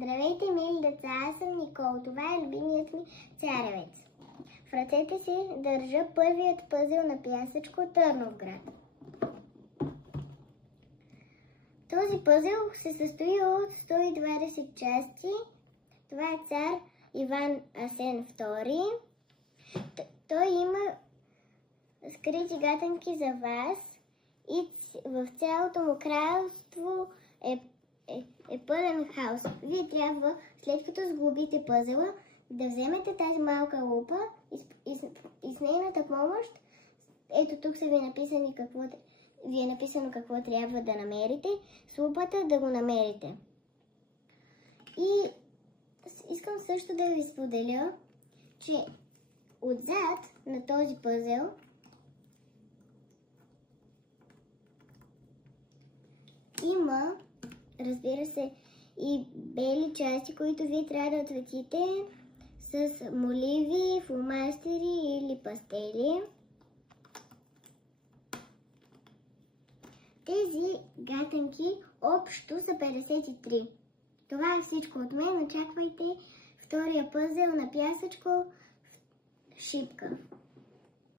Здравейте, мили деца, аз съм Никол. Това е любимият ми царевец. В ръцете си държа първият пъзел на пясъчко Търновград. Този пъзел се състои от 120 части. Това е цар Иван Асен II. Той има скрити гатанки за вас и в цялото му кралство е пълен хаос. Вие трябва, след като сглобите пъзела, да вземете тази малка лупа и с нейната помощ, ето тук са ви е написано какво трябва да намерите, с лупата да го намерите. И искам също да ви споделя, че отзад на този пъзел има, разбира се, и бели части, които вие трябва да отцветите с моливи, фломастери или пастели. Тези гатанки общо са 53. Това е всичко от мен. Очаквайте втория пъзел на пясъчко в шипка.